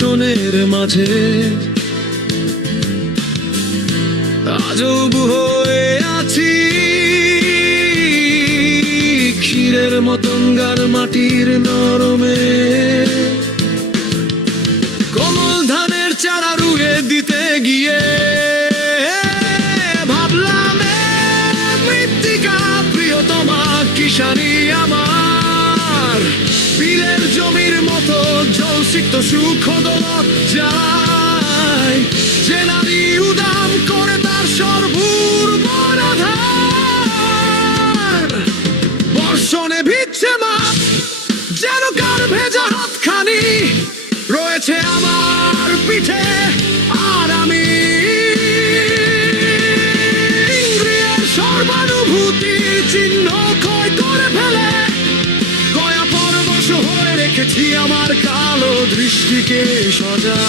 বর্ষণের মাঝে আজব হয়ে আছি, ক্ষীরের মতন গার মাটির নরমে। কোমল ধানের চারা রুয়ে দিতে গিয়ে ভাবলাম মৃত্তিকা প্রিয়তমা কিষানি আমার। বীরের জমির মতো জলসিক্ত সুখ দলত যায়, যে নারী উদাম করে তার সর্বুর্বর আধার। বর্ষণে ভিজছে মাঠ যেন কার ভেজা হাতখানি রয়েছে আমার পিঠে, আর আমি ইন্দ্রিয়ের সর্বানুভূতির চিহ্ন ক্ষয় করে ফেলে গয়া পরবশ হয়ে রেখেছি আমার কালো দৃষ্টিকে সজা।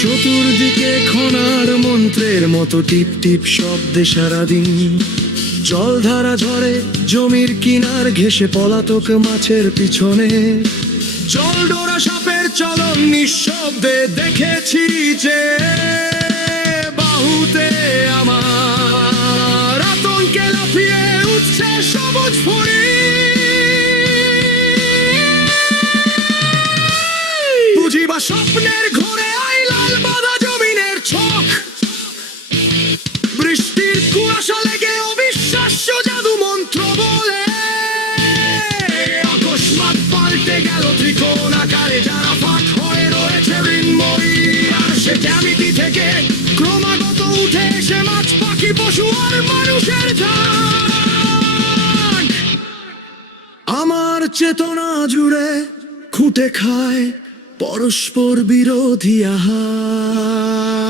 চতুর্দিকে খনার মন্ত্রের মতো টিপ টিপ শব্দে সারাদিন জলধারা ঝরে জমির কিনার ঘেঁষে পলাতক মাছের পিছনে। জলডোরা সাপের চলন নিঃশব্দে দেখেছি যে বাহুতে আমার আতঙ্কে লাফিয়ে উঠছে সবুজ ফড়ি। বুঝি বা স্বপ্নের ঘোরে আইলাল বাঁধা জমিনের ছক, বৃষ্টির কুয়াশা লেগে অবিশ্বাস্য জাদু মন্ত্র বলে অকস্মাৎ পাল্টে গেল ত্রিকোণ আকারে যারা ফাঁক হয়ে রয়েছে ঋণময়ী। আর সে জ্যামিতি থেকে ক্রমাগত উঠে এসে মাছ পাখি পশু আর মানুষের ঝাঁক। আমার চেতনা জুড়ে খুঁটে খায় পরস্পর বিরোধী আহার।